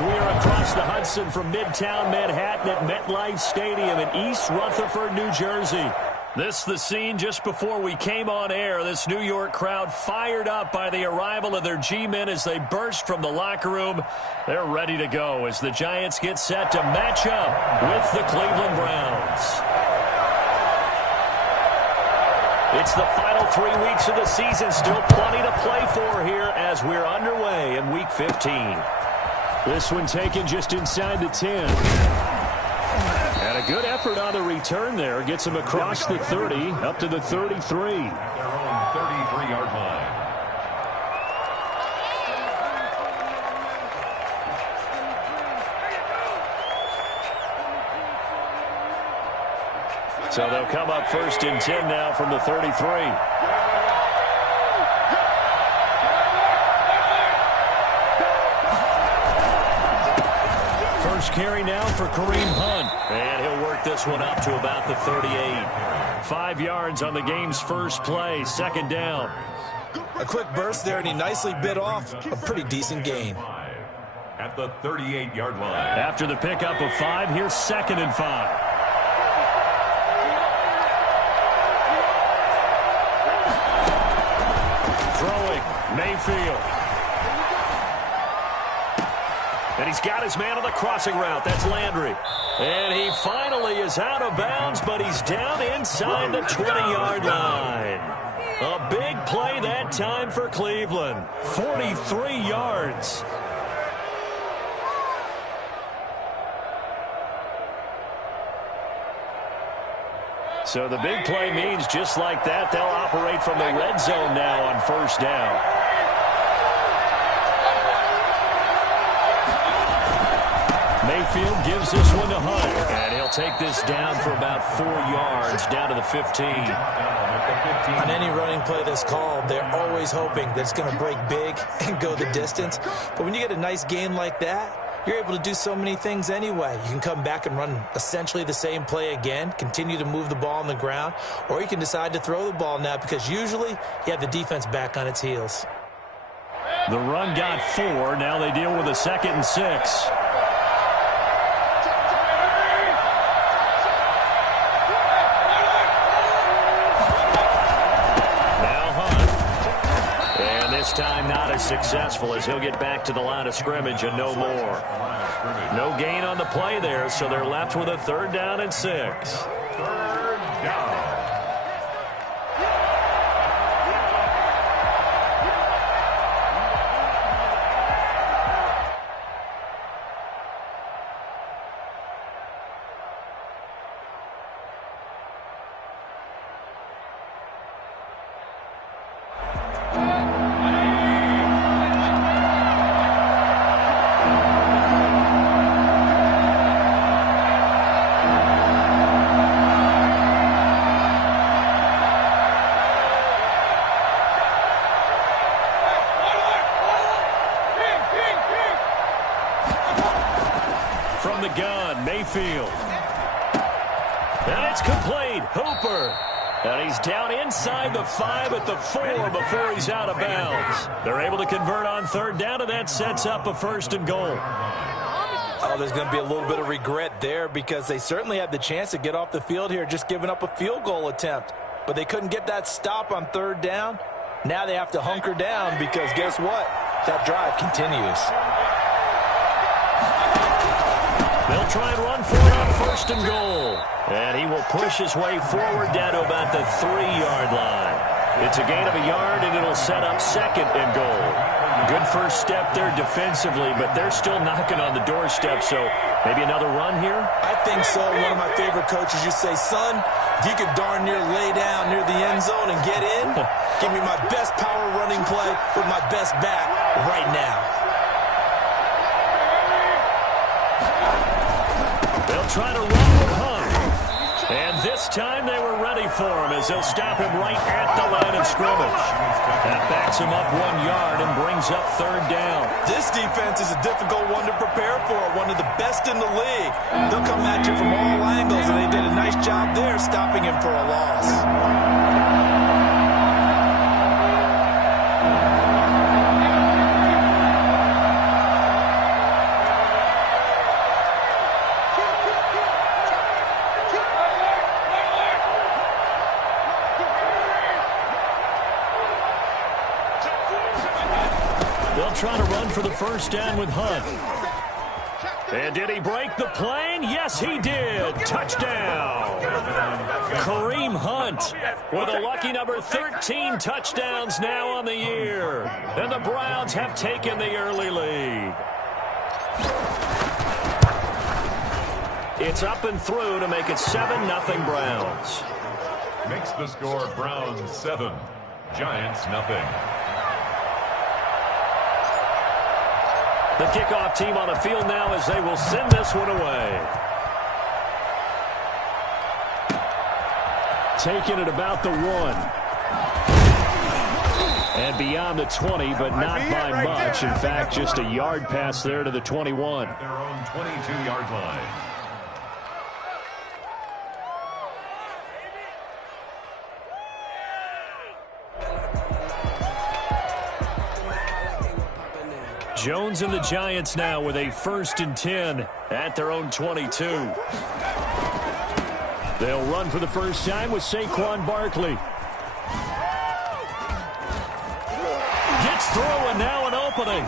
We are across the Hudson from Midtown Manhattan at MetLife Stadium in East Rutherford, New Jersey. This is the scene just before we came on air. This New York crowd fired up by the arrival of their G-men as they burst from the locker room. They're ready to go as the Giants get set to match up with the Cleveland Browns. It's the final 3 weeks of the season. Still plenty to play for here as we're underway in Week 15. This one taken just inside the 10. And a good effort on the return there. Gets him across the 30, up to the 33. Their own 33-yard line. So they'll come up first and 10 now from the 33. First carry now for Kareem Hunt. And he'll work this one up to about the 38. 5 yards on the game's first play. Second down. A quick burst there, and he nicely bit off a pretty decent gain. At the 38-yard line. After the pickup of 5, here's 2nd and 5. Mayfield. And he's got his man on the crossing route. That's Landry. And he finally is out of bounds, but he's down inside the 20-yard line. A big play that time for Cleveland. 43 yards. So the big play means just like that, they'll operate from the red zone now on first down. Mayfield gives this one to Hunt. And he'll take this down for about 4 yards, down to the 15. On any running play that's called, they're always hoping that it's going to break big and go the distance. But when you get a nice game like that, you're able to do so many things anyway. You can come back and run essentially the same play again, continue to move the ball on the ground, or you can decide to throw the ball now because usually you have the defense back on its heels. The run got 4. Now they deal with a 2nd and 6. This time not as successful as he'll get back to the line of scrimmage and no more. No gain on the play there, so they're left with a 3rd down and 6. 3rd down. From the gun, Mayfield. And it's complete. Hooper. And he's down inside the 5 at the 4 before he's out of bounds. They're able to convert on 3rd down, and that sets up a 1st and goal. Oh, there's going to be a little bit of regret there because they certainly had the chance to get off the field here, just giving up a field goal attempt. But they couldn't get that stop on 3rd down. Now they have to hunker down because guess what? That drive continues. They'll try and run for it on 1st and goal. And he will push his way forward down to about the 3-yard line. It's a gain of a yard, and it'll set up 2nd and goal. Good first step there defensively, but they're still knocking on the doorstep, so maybe another run here? I think so. One of my favorite coaches used to say, son, if you could darn near lay down near the end zone and get in, give me my best power running play with my best back right now. They'll try to run with Hunt. And this time they were ready for him as they'll stop him right at the line of scrimmage. That backs him up 1 yard and brings up 3rd down. This defense is a difficult one to prepare for, one of the best in the league. They'll come at you from all angles, and they did a nice job there stopping him for a loss. run for the first down with Hunt. And did he break the plane? Yes, he did. Touchdown. Kareem Hunt with a lucky number 13 touchdowns now on the year. And the Browns have taken the early lead. It's up and through to make it 7-0 Browns. Makes the score Browns 7, Giants nothing. The kickoff team on the field now as they will send this one away. Taking it about the 1. And beyond the 20, but not by much. In fact, just a yard pass there to the 21. At their own 22-yard line. Jones and the Giants now with a 1st and 10 at their own 22. They'll run for the first time with Saquon Barkley. Gets through and now an opening.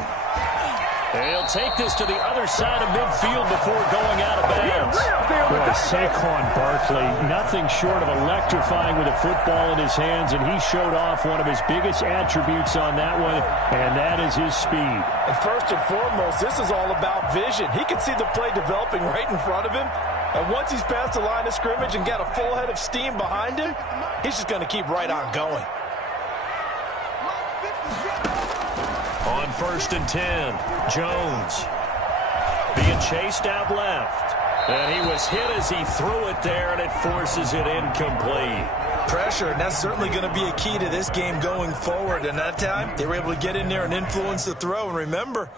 He'll take this to the other side of midfield before going out of bounds. Boy, Saquon Barkley, nothing short of electrifying with a football in his hands, and he showed off one of his biggest attributes on that one, and that is his speed. And first and foremost, this is all about vision. He can see the play developing right in front of him, and once he's past the line of scrimmage and got a full head of steam behind him, he's just going to keep right on going. On 1st and 10, Jones being chased out left. And he was hit as he threw it there, and it forces it incomplete. Pressure, and that's certainly going to be a key to this game going forward. And that time, they were able to get in there and influence the throw. And remember,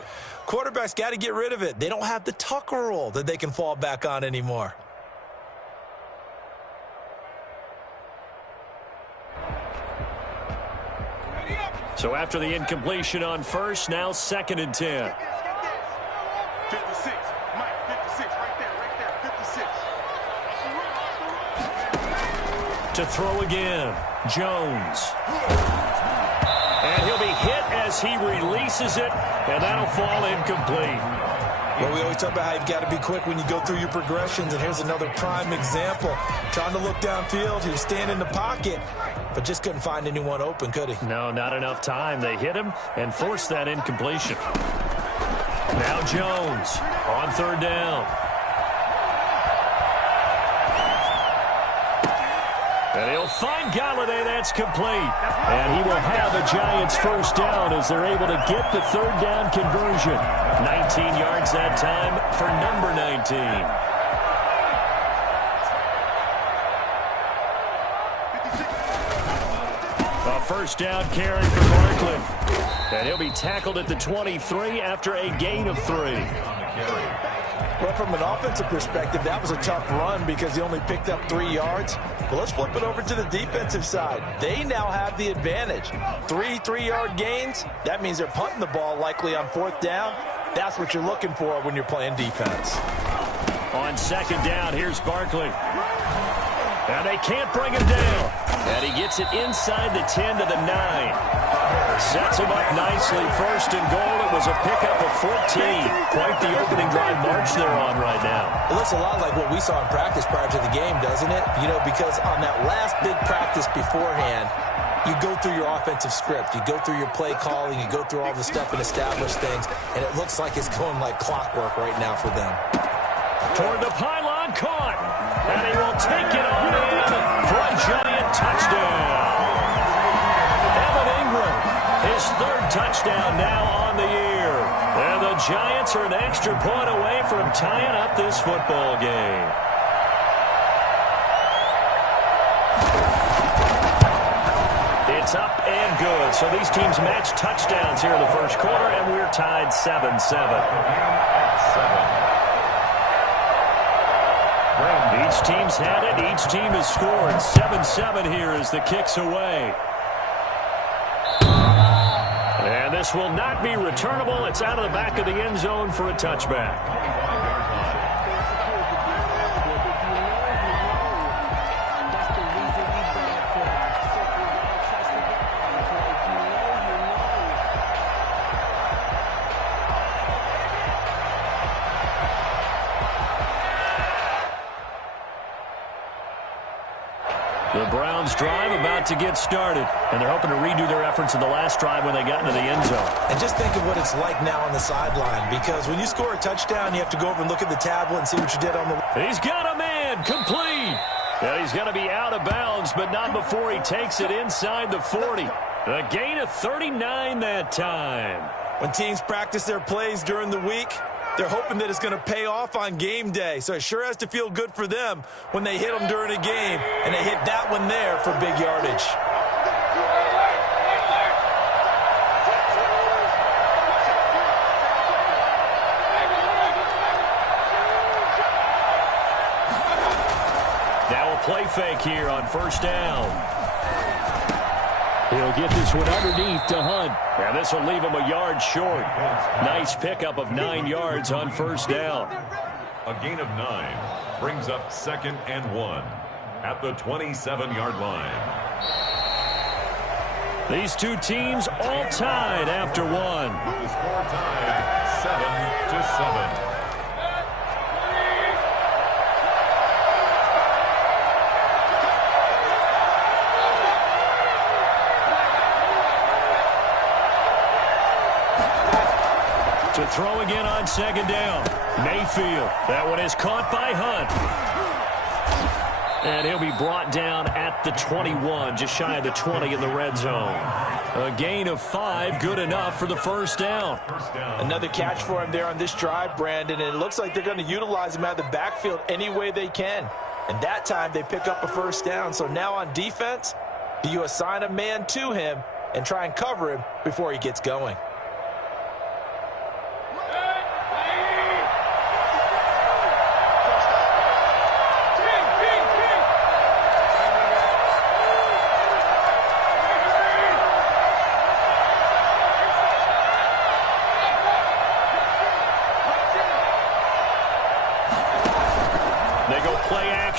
quarterbacks got to get rid of it. They don't have the Tucker rule that they can fall back on anymore. So after the incompletion on 1st, now 2nd and 10. 56, Mike, 56, right there, 56. To throw again, Jones. And he'll be hit as he releases it, and that'll fall incomplete. Well, we always talk about how you've got to be quick when you go through your progressions, and here's another prime example. Trying to look downfield, he was standing in the pocket, but just couldn't find anyone open, could he? No, not enough time. They hit him and forced that incompletion. Now Jones on 3rd down. And he'll find Galladay. That's complete. And he will have the Giants' first down as they're able to get the 3rd down conversion. 19 yards that time for number 19. A first down carry for Barkley. And he'll be tackled at the 23 after a gain of 3. Well, from an offensive perspective, that was a tough run because he only picked up 3 yards. But let's flip it over to the defensive side. They now have the advantage. 3 3-yard gains, that means they're punting the ball likely on 4th down. That's what you're looking for when you're playing defense. On 2nd down, here's Barkley. And they can't bring him down. And he gets it inside the 10 to the 9. Sets him up nicely. 1st and goal. It was a pickup of 14. Quite the opening drive march they're on right now. It looks a lot like what we saw in practice prior to the game, doesn't it? You know, because on that last big practice beforehand, you go through your offensive script. You go through your play calling. You go through all the stuff and establish things. And it looks like it's going like clockwork right now for them. Toward the pylon, caught. And he will take it on in for a Giant touchdown. Evan Ingram, his 3rd touchdown now on the year. And the Giants are an extra point away from tying up this football game. It's up and good. So these teams match touchdowns here in the 1st quarter, and we're tied 7-7. Each team's had it. Each team has scored. 7-7 here as the kick's away. And this will not be returnable. It's out of the back of the end zone for a touchback. The Browns drive about to get started, and they're hoping to redo their efforts in the last drive when they got into the end zone. And just think of what it's like now on the sideline, because when you score a touchdown, you have to go over and look at the tablet and see what you did on the... He's got a man, complete. Yeah, he's going to be out of bounds, but not before he takes it inside the 40. A gain of 39 that time. When teams practice their plays during the week, they're hoping that it's going to pay off on game day. So it sure has to feel good for them when they hit them during a game, and they hit that one there for big yardage. Now a play fake here on first down. He'll get this one underneath to Hunt. And this will leave him a yard short. Nice pickup of 9 yards on first down. A gain of 9 brings up 2nd and 1 at the 27-yard line. These two teams all tied after one. The score tied 7-7. To throw again on second down. Mayfield. That one is caught by Hunt. And he'll be brought down at the 21, just shy of the 20 in the red zone. A gain of 5, good enough for the first down. Another catch for him there on this drive, Brandon, and it looks like they're going to utilize him out of the backfield any way they can. And that time they pick up a first down. So now on defense, do you assign a man to him and try and cover him before he gets going?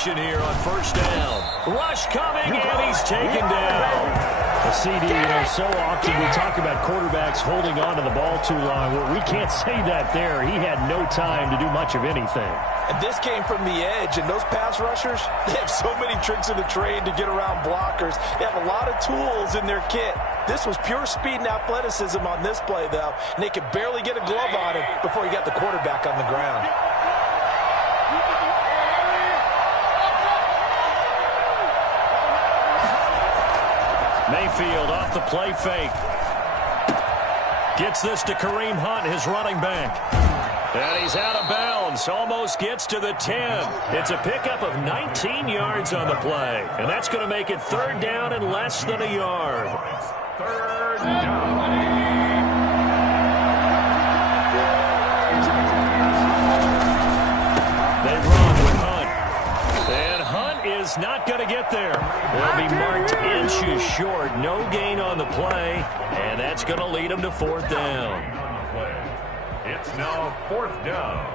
Here on first down. Rush coming, and he's taken down. A CD, so often we talk about quarterbacks holding on to the ball too long. Well, we can't say that there. He had no time to do much of anything. And this came from the edge, and those pass rushers, they have so many tricks in the trade to get around blockers. They have a lot of tools in their kit. This was pure speed and athleticism on this play, though, and they could barely get a glove on him before he got the quarterback on the ground. Mayfield off the play fake. Gets this to Kareem Hunt, his running back. And he's out of bounds. Almost gets to the 10. It's a pickup of 19 yards on the play. And that's going to make it third down and less than a yard. Third down. They run with Hunt. And Hunt is not going to get there. They'll be marked inches short. No gain on the play. And that's going to lead them to fourth down. It's now fourth down.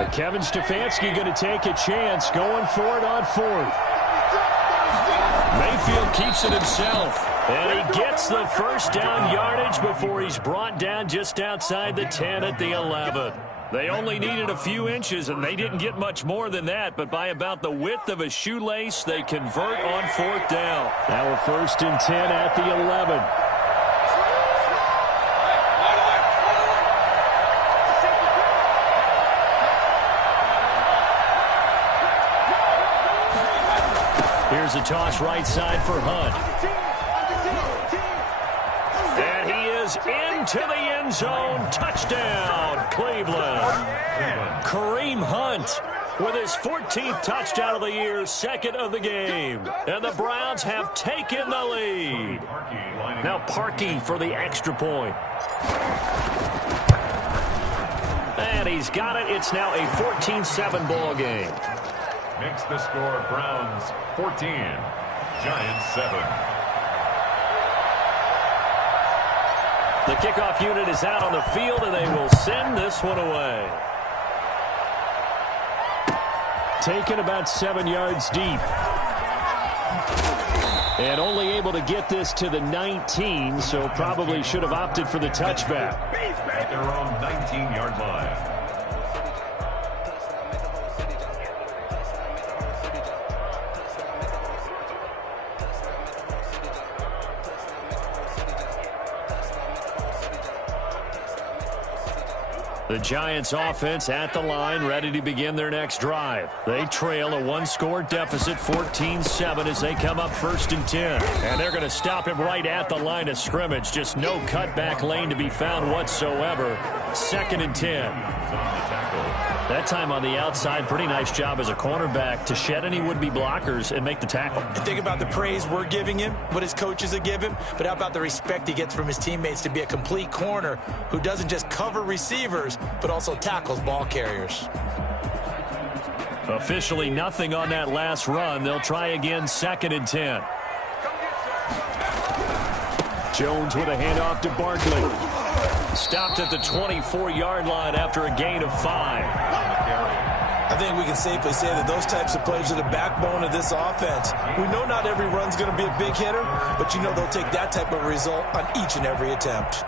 And Kevin Stefanski going to take a chance going for it on fourth. Mayfield keeps it himself. And he gets the first down yardage before he's brought down just outside the 10 at the 11. They only needed a few inches, and they didn't get much more than that. But by about the width of a shoelace, they convert on fourth down. Now a 1st and 10 at the 11. Here's a toss right side for Hunt. And he is into the end zone. Touchdown, Cleveland. Kareem Hunt with his 14th touchdown of the year, 2nd of the game. And the Browns have taken the lead. Now Parkey for the extra point. And he's got it. It's now a 14-7 ball game. Makes the score Browns 14, Giants 7. The kickoff unit is out on the field, and they will send this one away. Taken about 7 yards deep. And only able to get this to the 19, so probably should have opted for the touchback. At their own 19-yard line. The Giants offense at the line, ready to begin their next drive. They trail a one-score deficit, 14-7, as they come up 1st and 10. And they're going to stop him right at the line of scrimmage. Just no cutback lane to be found whatsoever. 2nd and 10. That time on the outside, pretty nice job as a cornerback to shed any would-be blockers and make the tackle. Think about the praise we're giving him, what his coaches have given him, but how about the respect he gets from his teammates to be a complete corner who doesn't just cover receivers, but also tackles ball carriers. Officially nothing on that last run. They'll try again, 2nd and 10. Jones with a handoff to Barkley. Stopped at the 24-yard line after a gain of 5. I think we can safely say that those types of plays are the backbone of this offense. We know not every run's going to be a big hitter, but you know they'll take that type of result on each and every attempt.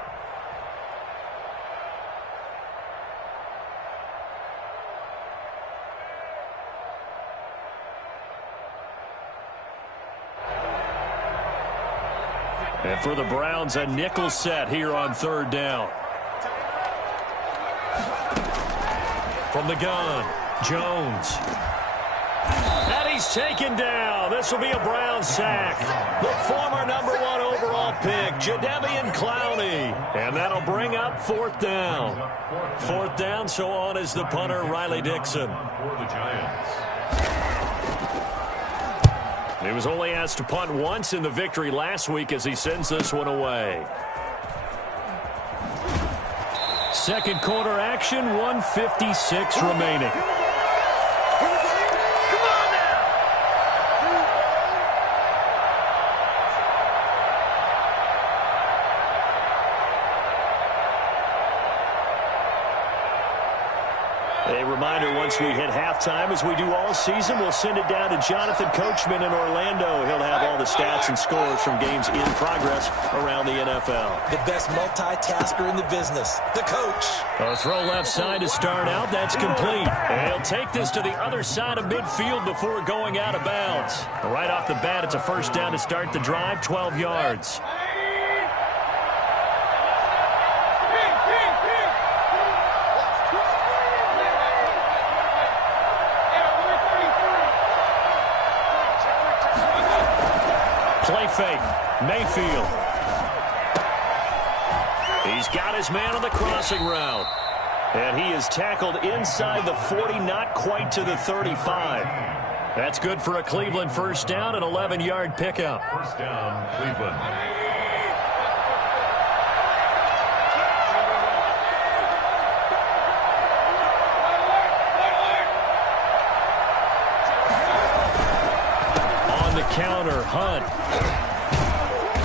And for the Browns, a nickel set here on 3rd down. From the gun, Jones. And he's taken down. This will be a Brown sack. The former #1 overall pick, Jadeveon Clowney. And that'll bring up 4th down. 4th down, so on is the punter, Riley Dixon. For the Giants. He was only asked to punt once in the victory last week as he sends this one away. 2nd quarter action, 1:56 remaining. A reminder, once we hit halftime, as we do all season, we'll send it down to Jonathan Coachman in Orlando. He'll have all the stats and scores from games in progress around the NFL. The best multitasker in the business, the coach. A throw left side to start out. That's complete. And he'll take this to the other side of midfield before going out of bounds. Right off the bat, it's a 1st down to start the drive, 12 yards. Play fake. Mayfield. He's got his man on the crossing route. And he is tackled inside the 40, not quite to the 35. That's good for a Cleveland 1st down, an 11-yard pickup. 1st down, Cleveland. Counter, Hunt.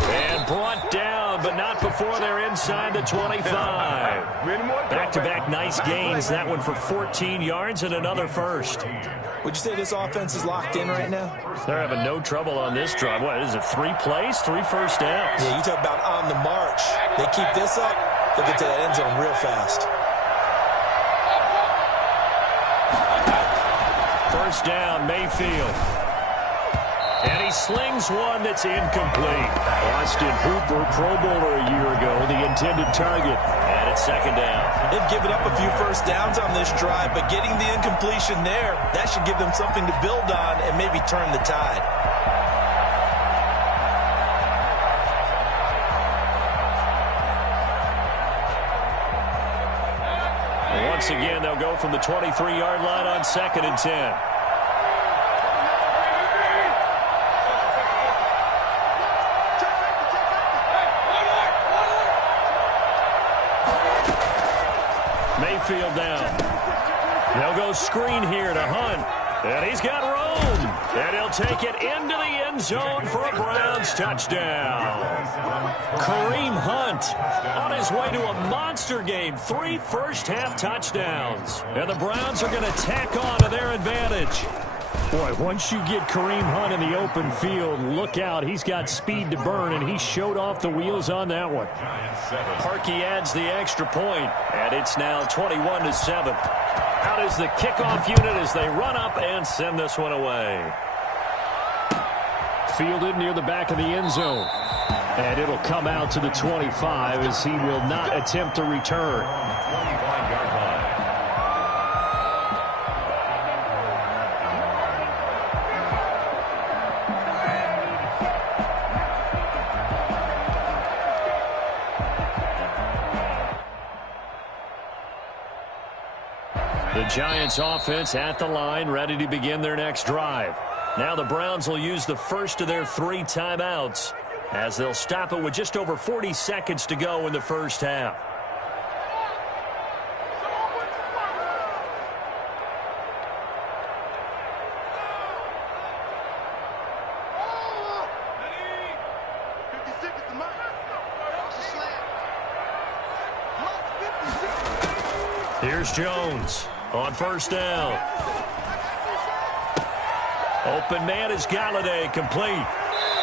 And brought down, but not before they're inside the 25. Back-to-back nice gains. That one for 14 yards and another 1st. Would you say this offense is locked in right now? They're having no trouble on this drive. What is it, 3 plays, 3 1st downs? Yeah, you talk about on the march. They keep this up, they'll get to that end zone real fast. 1st down, Mayfield. And he slings one that's incomplete. Austin Hooper, Pro Bowler a year ago, the intended target. And it's 2nd down. They've given up a few 1st downs on this drive, but getting the incompletion there, that should give them something to build on and maybe turn the tide. Once again, they'll go from the 23-yard line on 2nd and 10. Mayfield down. They'll go screen here to Hunt. And he's got room. And he'll take it into the end zone for a Browns touchdown. Kareem Hunt on his way to a monster game. 3 first-half touchdowns. And the Browns are going to tack on to their advantage. Boy, once you get Kareem Hunt in the open field, look out. He's got speed to burn, and he showed off the wheels on that one. Parkey adds the extra point, and it's now 21-7. Out is the kickoff unit as they run up and send this one away. Fielded near the back of the end zone. And it'll come out to the 25 as he will not attempt to return. 25-yard line. The Giants offense at the line, ready to begin their next drive. Now the Browns will use the first of their 3 timeouts as they'll stop it with just over 40 seconds to go in the first half. Here's Jones on first down. Open man is Galladay, complete.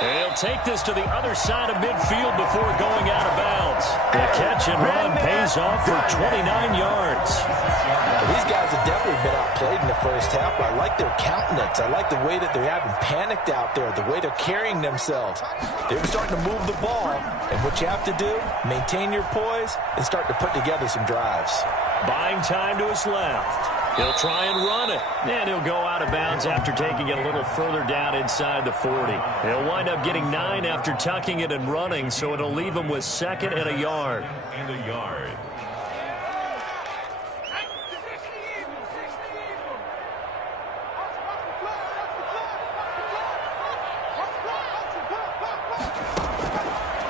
He'll take this to the other side of midfield before going out of bounds. The catch and run pays off for 29 yards. These guys have definitely been outplayed in the first half. I like their countenance. I like the way that they haven't panicked out there, the way they're carrying themselves. They're starting to move the ball, and what you have to do, maintain your poise and start to put together some drives. Buying time to his left. He'll try and run it, and he'll go out of bounds after taking it a little further down inside the 40. He'll wind up getting 9 after tucking it and running, so it'll leave him with 2nd and a yard.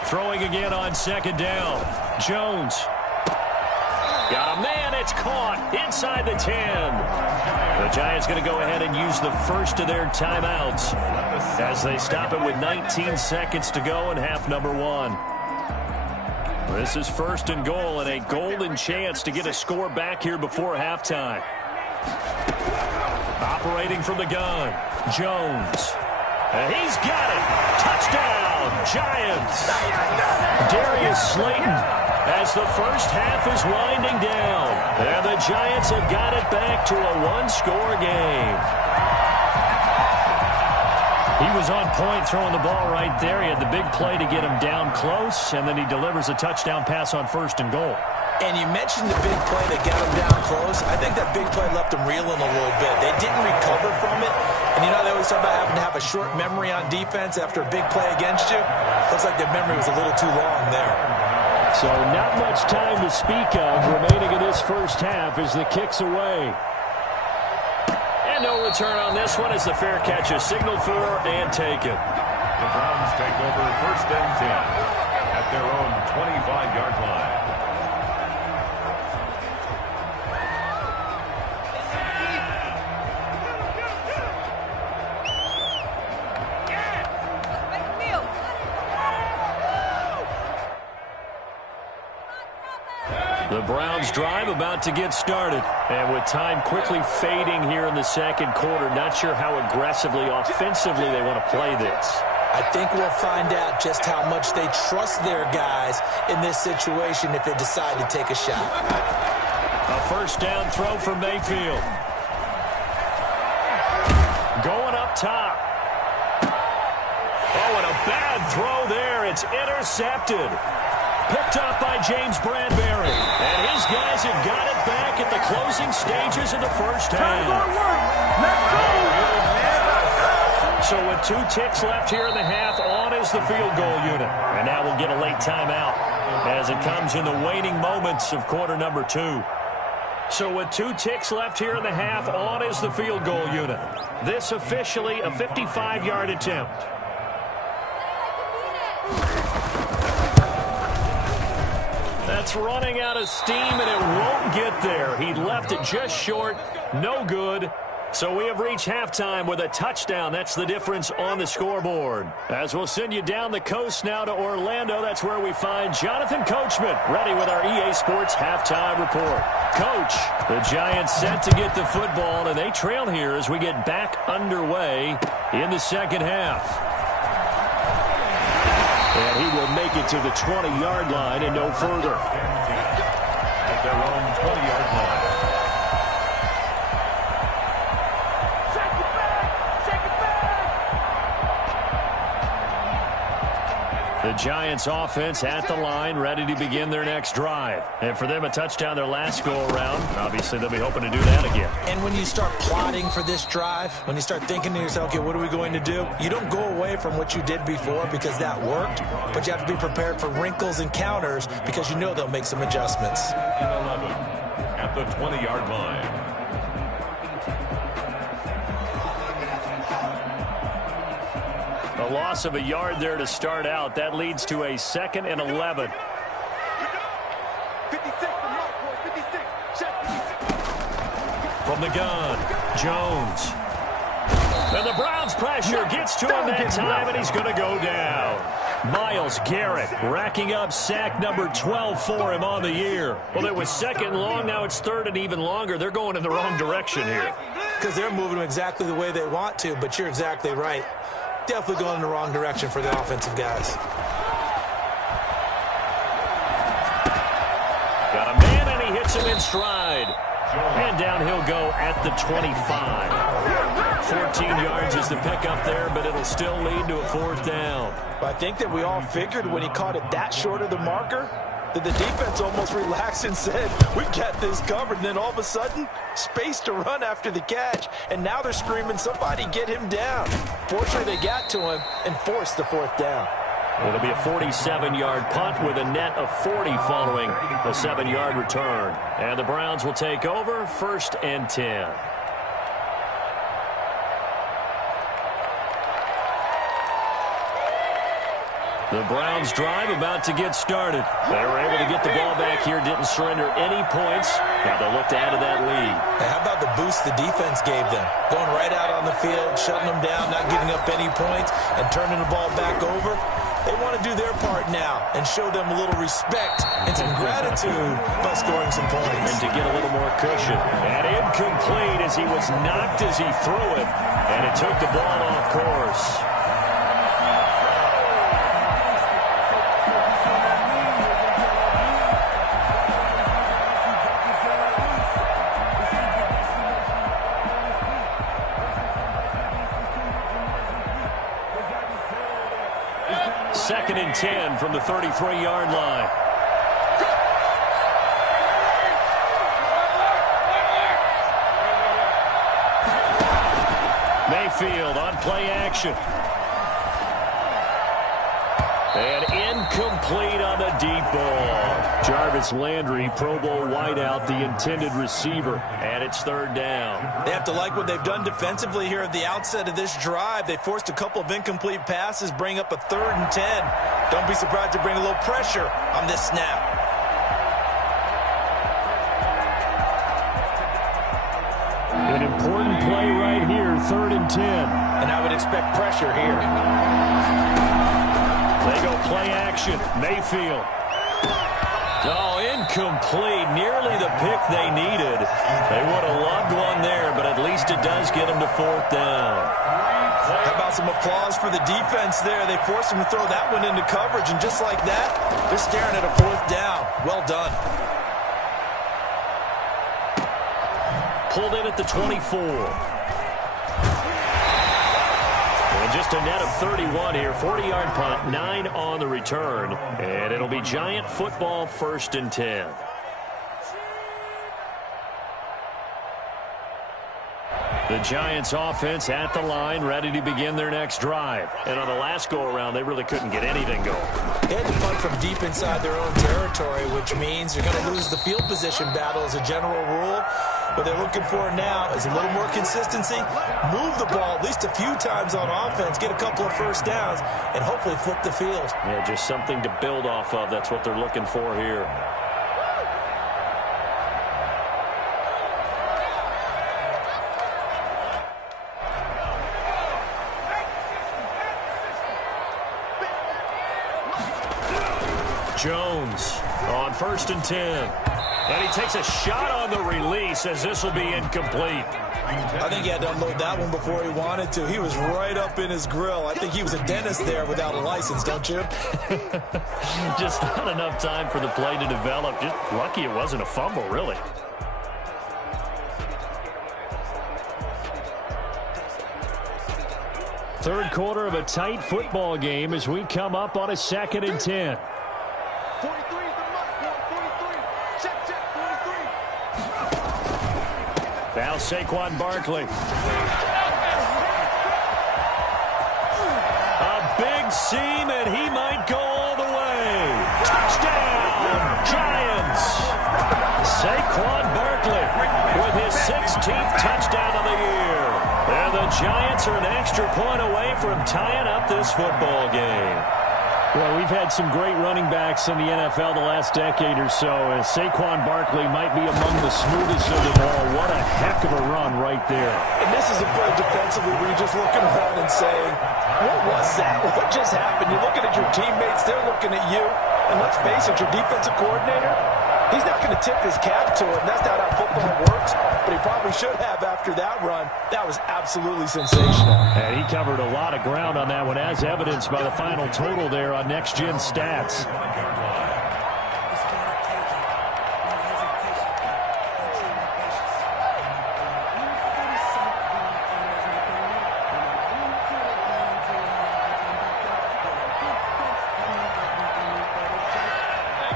Throwing again on 2nd down. Jones. Got a man, it's caught inside the 10. The Giants going to go ahead and use the first of their timeouts as they stop it with 19 seconds to go in half number 1. This is 1st and goal and a golden chance to get a score back here before halftime. Operating from the gun, Jones. And he's got it. Touchdown, Giants. Darius Slayton. As the first half is winding down, and the Giants have got it back to a 1-score game. He was on point throwing the ball right there. He had the big play to get him down close, and then he delivers a touchdown pass on 1st and goal. And you mentioned the big play that got him down close. I think that big play left him reeling a little bit. They didn't recover from it. And you know, they always talk about having to have a short memory on defense after a big play against you. Looks like their memory was a little too long there. So not much time to speak of remaining in this first half as the kick's away. And no return on this one as the fair catch is signaled for and taken. The Browns take over 1st and 10 at their own 25-yard line. The Browns drive about to get started. And with time quickly fading here in the 2nd quarter, not sure how aggressively, offensively they want to play this. I think we'll find out just how much they trust their guys in this situation if they decide to take a shot. A 1st down throw for Mayfield. Going up top. Oh, and a bad throw there. It's intercepted. Picked up by James Bradbury. And his guys have got it back at the closing stages of the first half. So with 2 ticks left here in the half, on is the field goal unit. And now we'll get a late timeout as it comes in the waning moments of quarter number 2. So with 2 ticks left here in the half, on is the field goal unit. This officially a 55-yard attempt. That's running out of steam, and it won't get there. He left it just short. No good. So we have reached halftime with a touchdown. That's the difference on the scoreboard. As we'll send you down the coast now to Orlando, that's where we find Jonathan Coachman, ready with our EA Sports halftime report. Coach, the Giants set to get the football, and they trail here as we get back underway in the 2nd half. And he will make it to the 20-yard line and no further. At their own 20-yard line. The Giants offense at the line, ready to begin their next drive. And for them, a touchdown their last go-around. Obviously, they'll be hoping to do that again. And when you start plotting for this drive, when you start thinking to yourself, okay, what are we going to do? You don't go away from what you did before because that worked, but you have to be prepared for wrinkles and counters because you know they'll make some adjustments. 11 at the 20-yard line. A loss of a yard there to start out. That leads to a 2nd and 11. 56 from Mark, boy. 56. Check. 56. From the gun, Jones. And the Browns pressure gets to him that time, and he's going to go down. Myles Garrett racking up sack number 12 for him on the year. Well, it was 2nd and long. Now it's 3rd and even longer. They're going in the wrong direction here. Because they're moving them exactly the way they want to, but you're exactly right. Definitely going in the wrong direction for the offensive guys. Got a man, and he hits him in stride. And down he'll go at the 25. 14 yards is the pickup there, but it'll still lead to a 4th down. But I think that we all figured when he caught it that short of the marker that the defense almost relaxed and said, we got this covered. And then all of a sudden, space to run after the catch. And now they're screaming, somebody get him down. Fortunately, they got to him and forced the 4th down. It'll be a 47-yard punt with a net of 40 following a 7-yard return. And the Browns will take over 1st and 10. The Browns drive about to get started. They were able to get the ball back here, didn't surrender any points. Now they'll look to add to that lead. How about the boost the defense gave them? Going right out on the field, shutting them down, not giving up any points, and turning the ball back over. They want to do their part now and show them a little respect and some gratitude by scoring some points. And to get a little more cushion. And incomplete as he was knocked as he threw it. And it took the ball off course. Second and 10 from the 33-yard line. Mayfield on play action. And incomplete on the deep ball. Jarvis Landry, Pro Bowl wideout, the intended receiver. And it's 3rd down. They have to like what they've done defensively here at the outset of this drive. They forced a couple of incomplete passes, bring up a 3rd and 10. Don't be surprised to bring a little pressure on this snap. An important play right here, 3rd and 10. And I would expect pressure here. They go play action. Mayfield. Oh, incomplete. Nearly the pick they needed. They would have loved one there, but at least it does get them to 4th down. How about some applause for the defense there? They forced them to throw that one into coverage, and just like that, they're staring at a 4th down. Well done. Pulled in at the 24. And just a net of 31 here. 40-yard punt, 9 on the return. And it'll be Giant football, 1st and 10. The Giants offense at the line, ready to begin their next drive. And on the last go-around, they really couldn't get anything going. They had to punt from deep inside their own territory, which means you're going to lose the field position battle as a general rule. What they're looking for now is a little more consistency, move the ball at least a few times on offense, get a couple of 1st downs, and hopefully flip the field. Yeah, just something to build off of. That's what they're looking for here. Jones on 1st and 10. And he takes a shot on the release as this will be incomplete. I think he had to unload that one before he wanted to. He was right up in his grill. I think he was a dentist there without a license, don't you? Just not enough time for the play to develop. Just lucky it wasn't a fumble, really. Third quarter of a tight football game as we come up on a 2nd and 10. 43 is the mark, boy. 43. Check, 43. Now Saquon Barkley. A big seam, and he might go all the way. Touchdown, Giants. Saquon Barkley with his 16th touchdown of the year. And the Giants Giants are an extra point away from tying up this football game. Well, we've had some great running backs in the NFL the last decade or so. Saquon Barkley might be among the smoothest of them all. What a heck of a run right there. And this is a play defensively where you're just looking around and saying, what was that? What just happened? You're looking at your teammates. They're looking at you. And let's face it, your defensive coordinator, he's not going to tip his cap to him. That's not how football works. But he probably should have after that run. That was absolutely sensational. And he covered a lot of ground on that one, as evidenced by the final total there on Next Gen Stats.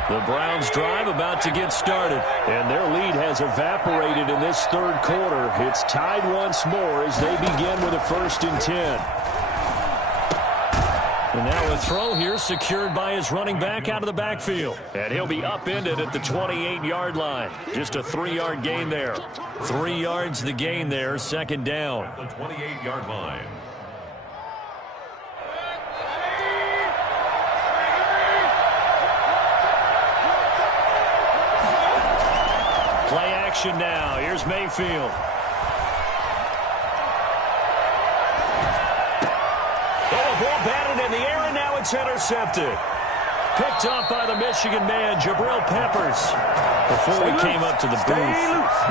The Browns drive about to get started, and their lead has evaporated in this third quarter. It's tied once more as they begin with a 1st and 10. And now a throw here secured by his running back out of the backfield. And he'll be upended at the 28-yard line. Just a 3-yard gain there. 3 yards the gain there, 2nd down. The 28-yard line. Play action now. Here's Mayfield. Oh, ball batted in the air, and now it's intercepted. Picked up by the Michigan man, Jabril Peppers. Before we came up to the booth,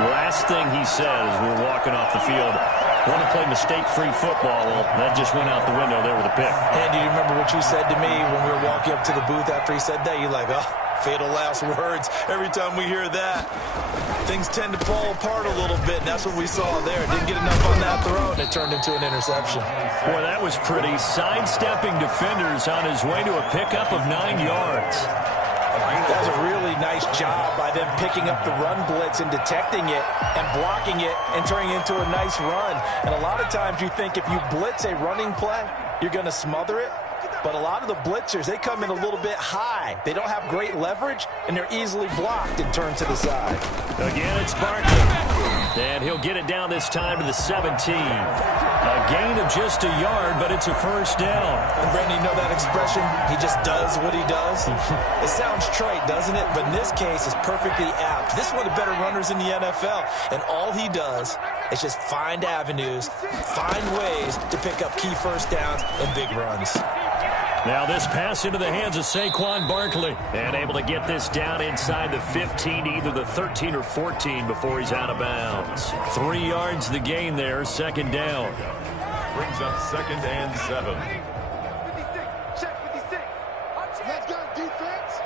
last thing he said as we were walking off the field, want to play mistake-free football. Well, that just went out the window there with a pick. And do you remember what you said to me when we were walking up to the booth after he said that? You're like, oh, fatal last words. Every time we hear that, things tend to fall apart a little bit, and that's what we saw there. Didn't get enough on that throw, and it turned into an interception. Boy, that was pretty. Sidestepping defenders on his way to a pickup of 9 yards. That was a really nice job by them picking up the run blitz and detecting it and blocking it and turning it into a nice run. And a lot of times you think if you blitz a running play, you're going to smother it. But a lot of the blitzers, they come in a little bit high. They don't have great leverage, and they're easily blocked and turned to the side. Again, it's Barkley. And he'll get it down this time to the 17. A gain of just a yard, but it's a 1st down. And Brandon, you know that expression? He just does what he does? It sounds trite, doesn't it? But in this case, it's perfectly apt. This is one of the better runners in the NFL. And all he does is just find avenues, find ways to pick up key 1st downs and big runs. Now this pass into the hands of Saquon Barkley. And able to get this down inside the 15, either the 13 or 14 before he's out of bounds. 3 yards the gain there, 2nd down. Brings up 2nd and 7. 56, check 56. Let's go, defense.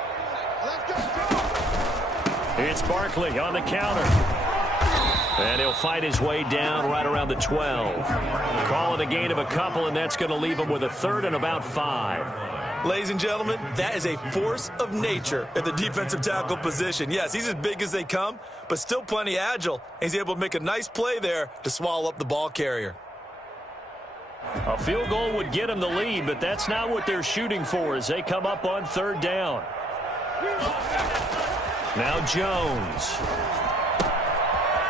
Let's go. It's Barkley on the counter. And he'll fight his way down right around the 12. Call it a gain of a couple, and that's going to leave him with a 3rd and about 5. Ladies and gentlemen, that is a force of nature at the defensive tackle position. Yes, he's as big as they come, but still plenty agile. He's able to make a nice play there to swallow up the ball carrier. A field goal would get him the lead, but that's not what they're shooting for as they come up on 3rd down. Now Jones.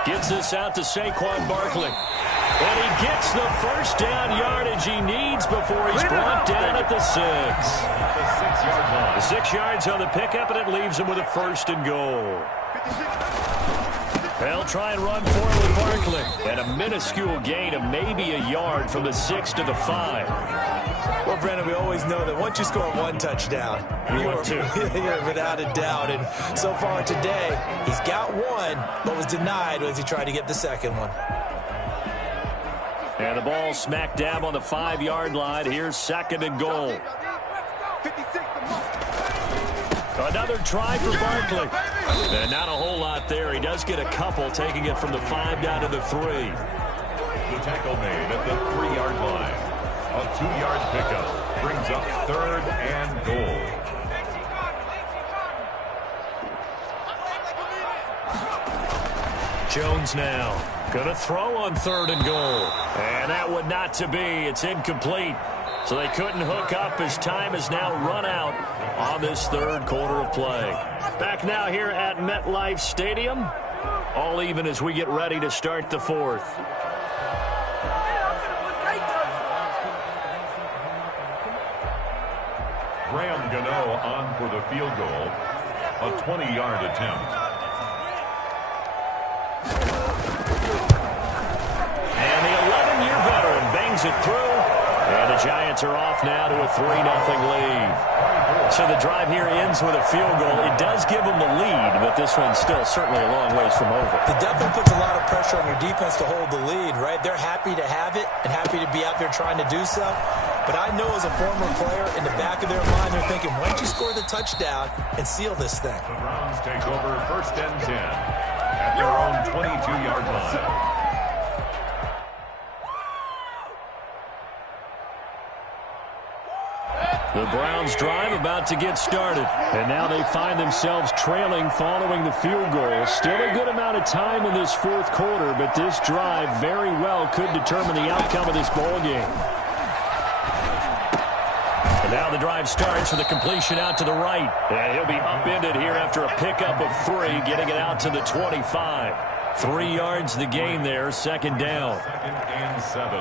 Gets this out to Saquon Barkley. And he gets the 1st down yardage he needs before he's brought down at the 6. The 6-yard line. The 6 yards on the pickup, and it leaves him with a 1st and goal. They'll try and run forward with Barkley. And a minuscule gain of maybe a yard from the 6 to the 5. Well, Brandon, we always know that once you score 1 touchdown, you're without a doubt. And so far today, he's got 1, but was denied as he tried to get the 2nd one. And the ball smack dab on the 5-yard line. Here's 2nd and goal. 56. Another try for Barkley. And not a whole lot there. He does get a couple, taking it from the 5 down to the 3. The tackle made at the 3-yard line. A 2-yard pickup brings up 3rd and goal. Jones now gonna throw on 3rd and goal. And that one not to be. It's incomplete. So they couldn't hook up as time has now run out on this 3rd quarter of play. Back now here at MetLife Stadium. All even as we get ready to start the 4th. Graham Gano on for the field goal. A 20-yard attempt. And the 11-year veteran bangs it through. And the Giants are off now to a 3-0 lead. So the drive here ends with a field goal. It does give them the lead, but this one's still certainly a long ways from over. It definitely puts a lot of pressure on your defense to hold the lead, right? They're happy to have it and happy to be out there trying to do so. But I know as a former player, in the back of their mind, they're thinking, why don't you score the touchdown and seal this thing? The Browns take over 1st and 10 at their own 22-yard line. The Browns drive about to get started. And now they find themselves trailing following the field goal. Still a good amount of time in this fourth quarter, but this drive very well could determine the outcome of this ball game. And now the drive starts with a completion out to the right. And he'll be upended here after a pickup of 3, getting it out to the 25. 3 yards the gain there, 2nd down. 2nd and 7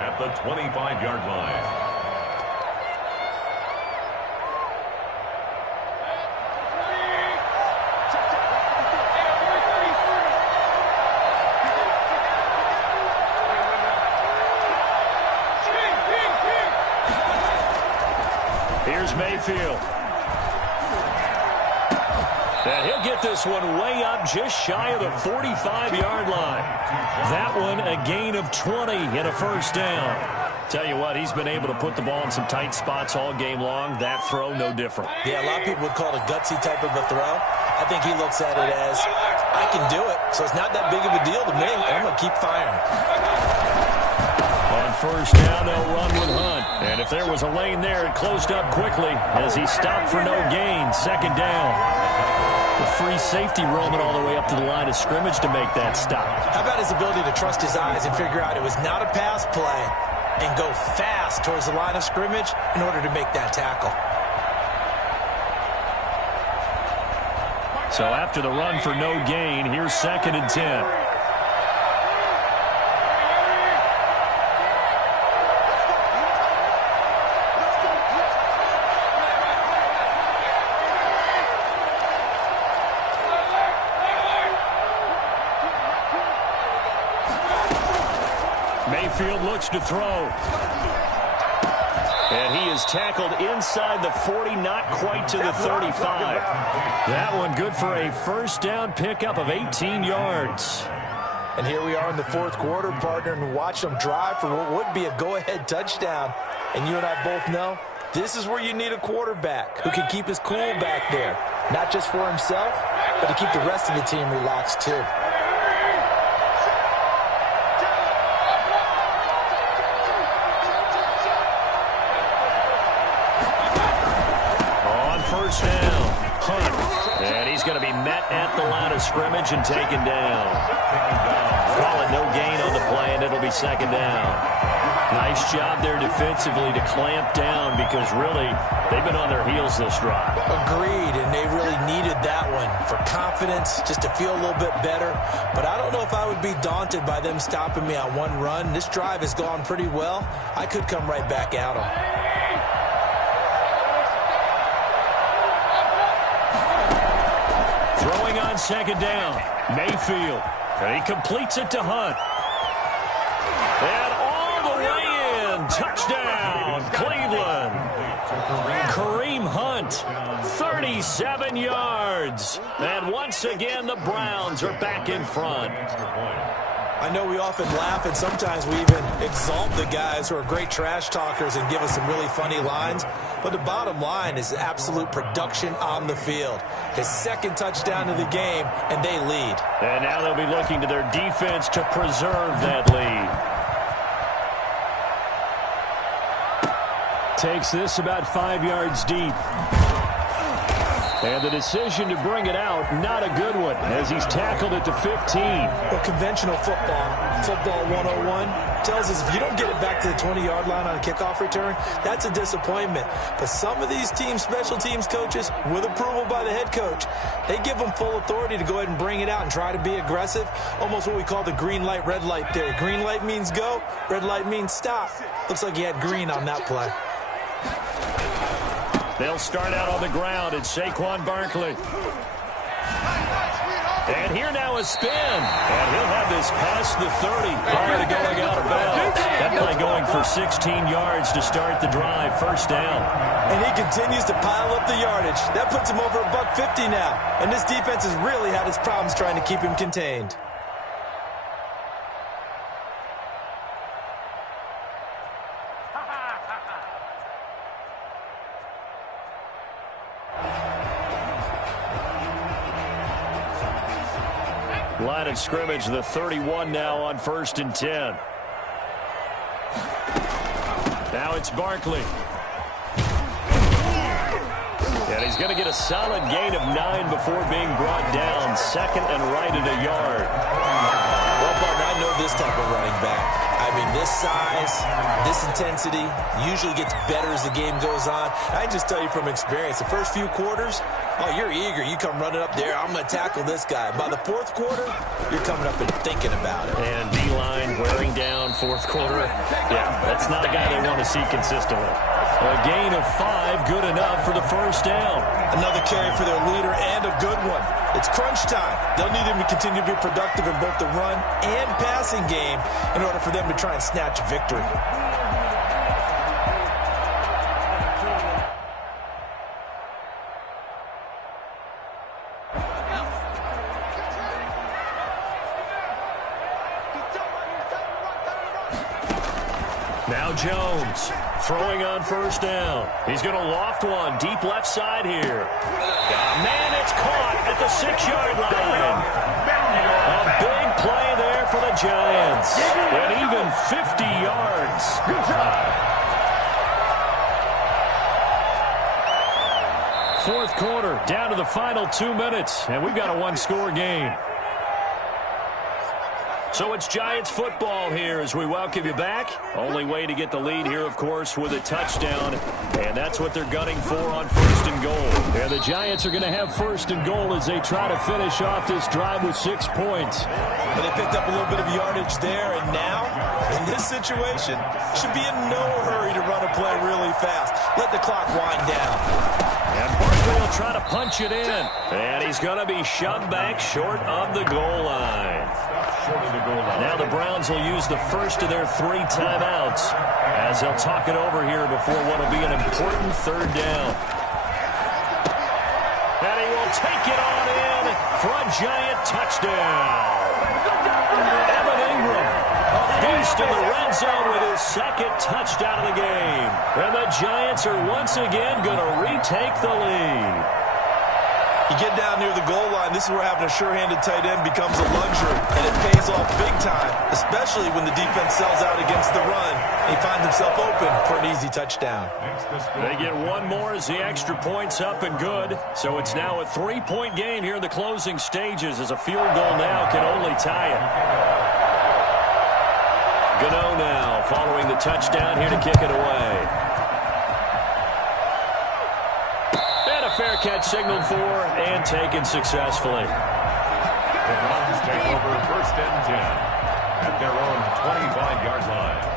at the 25-yard line. Here's Mayfield. And he'll get this one way up just shy of the 45-yard line. That one a gain of 20 and a 1st down. Tell you what, he's been able to put the ball in some tight spots all game long. That throw, no different. Yeah, a lot of people would call it a gutsy type of a throw. I think he looks at it as, I can do it, so it's not that big of a deal to me. I'm going to keep firing. On 1st down, they'll run with Hunt. And if there was a lane there, it closed up quickly as he stopped for no gain. 2nd down. The free safety roaming all the way up to the line of scrimmage to make that stop. How about his ability to trust his eyes and figure out it was not a pass play and go fast towards the line of scrimmage in order to make that tackle? So after the run for no gain, here's 2nd and 10. Mayfield looks to throw. And he is tackled inside the 40, not quite to the 35. That one good for a 1st down pickup of 18 yards. And here we are in the 4th quarter, partner, and watch them drive for what would be a go-ahead touchdown. And you and I both know this is where you need a quarterback who can keep his cool back there. Not just for himself, but to keep the rest of the team relaxed too. Down, Hunt, and he's going to be met at the line of scrimmage and taken down. Call it no gain on the play, and it'll be 2nd down. Nice job there defensively to clamp down because really they've been on their heels this drive. Agreed, and they really needed that one for confidence, just to feel a little bit better. But I don't know if I would be daunted by them stopping me on one run. This drive has gone pretty well. I could come right back at them. Throwing on 2nd down, Mayfield. And he completes it to Hunt. And all the way in. Touchdown, Cleveland. Kareem Hunt, 37 yards. And once again, the Browns are back in front. I know we often laugh, and sometimes we even exalt the guys who are great trash talkers and give us some really funny lines. But the bottom line is absolute production on the field. His 2nd touchdown of the game, and they lead. And now they'll be looking to their defense to preserve that lead. Takes this about 5 yards deep. And the decision to bring it out, not a good one, as he's tackled at the 15. Well, conventional football 101, tells us if you don't get it back to the 20-yard line on a kickoff return, that's a disappointment. But some of these special teams coaches, with approval by the head coach, they give them full authority to go ahead and bring it out and try to be aggressive, almost what we call the green light, red light theory. Green light means go, red light means stop. Looks like he had green on that play. They'll start out on the ground. It's Saquon Barkley. And here now a spin. And he'll have this past the 30 prior to going out of bounds. That play going for 16 yards to start the drive. First down. And he continues to pile up the yardage. That puts him over $150 now. And this defense has really had its problems trying to keep him contained. Line of scrimmage, the 31 now on 1st and 10. Now it's Barkley. And he's going to get a solid gain of 9 before being brought down. 2nd and right at a yard. Well, partner, I know this type of running back. I mean, this size, this intensity usually gets better as the game goes on. I can just tell you from experience, the first few quarters, oh, you're eager. You come running up there, I'm going to tackle this guy. By the 4th quarter, you're coming up and thinking about it. And D-line wearing down 4th quarter. Yeah, that's not a guy they want to see consistently. A gain of 5, good enough for the first down. Another carry for their leader and a good one. It's crunch time. They'll need him to continue to be productive in both the run and passing game in order for them to try and snatch victory. Now Jones throwing on first down. He's going to loft one deep left side here. Man, it's caught at the 6-yard line. A big play there for the Giants. And even 50 yards. Fourth quarter, down to the final 2 minutes, and we've got a 1-score game. So it's Giants football here as we welcome you back. Only way to get the lead here, of course, with a touchdown. And that's what they're gunning for on 1st and goal. And the Giants are going to have 1st and goal as they try to finish off this drive with 6 points. But they picked up a little bit of yardage there, and now, in this situation, should be in no hurry to run a play really fast. Let the clock wind down. And Barkley will try to punch it in. And he's going to be shoved back short of the goal line. Now the Browns will use the first of their 3 timeouts as they'll talk it over here before what will be an important 3rd down. And he will take it on in for a Giant touchdown. Evan Ingram, a beast in the red zone with his 2nd touchdown of the game. And the Giants are once again going to retake the lead. You get down near the goal line, this is where having a sure-handed tight end becomes a luxury, and it pays off big time, especially when the defense sells out against the run, and he finds himself open for an easy touchdown. They get 1 more as the extra point's up and good, so it's now a 3-point game here in the closing stages as a field goal now can only tie it. Gano now following the touchdown here to kick it away. Fair catch signaled for and taken successfully. The Browns take over 1st and 10 at their own 25-yard line.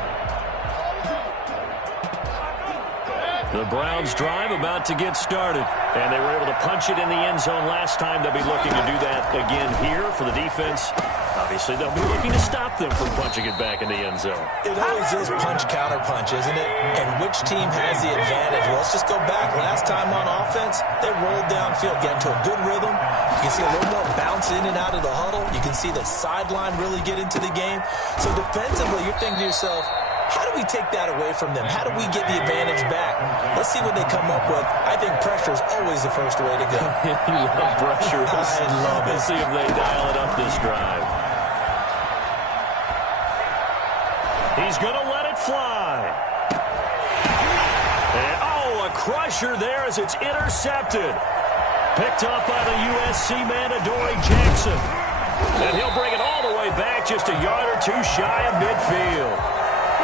The Browns drive about to get started, and they were able to punch it in the end zone last time. They'll be looking to do that again here for the defense. Obviously, they'll be looking to stop them from punching it back in the end zone. It always is punch-counter-punch, isn't it? And which team has the advantage? Well, let's just go back. Last time on offense, they rolled downfield, get into a good rhythm. You can see a little more bounce in and out of the huddle. You can see the sideline really get into the game. So defensively, you're thinking to yourself, how do we take that away from them? How do we get the advantage back? Let's see what they come up with. I think pressure is always the first way to go. You love pressure. I love it. Let's see if they dial it up this drive. He's going to let it fly. And, a crusher there as it's intercepted. Picked up by the USC man, Adoree Jackson. And he'll bring it all the way back just a yard or 2 shy of midfield.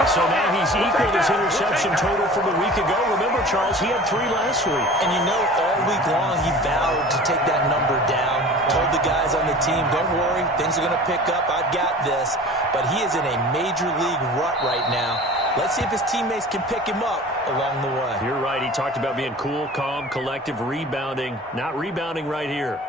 So now he's equaled his interception total from a week ago. Remember, Charles, he had 3 last week. And you know, all week long he vowed to take that number down. Told the guys on the team, don't worry, things are going to pick up. I've got this. But he is in a major league rut right now. Let's see if his teammates can pick him up along the way. You're right. He talked about being cool, calm, collective, rebounding. Not rebounding right here.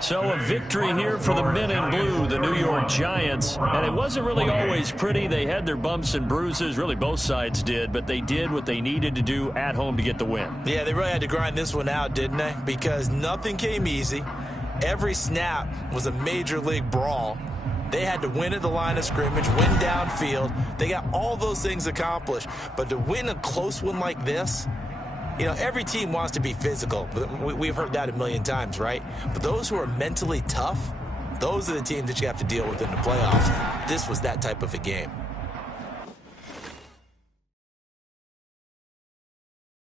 So a victory here for the men in blue, the New York Giants. And it wasn't really always pretty. They had their bumps and bruises. Really, both sides did. But they did what they needed to do at home to get the win. Yeah, they really had to grind this one out, didn't they? Because nothing came easy. Every snap was a major league brawl. They had to win at the line of scrimmage, win downfield. They got all those things accomplished. But to win a close one like this, you know, every team wants to be physical. We've heard that a million times, right? But those who are mentally tough, those are the teams that you have to deal with in the playoffs. This was that type of a game.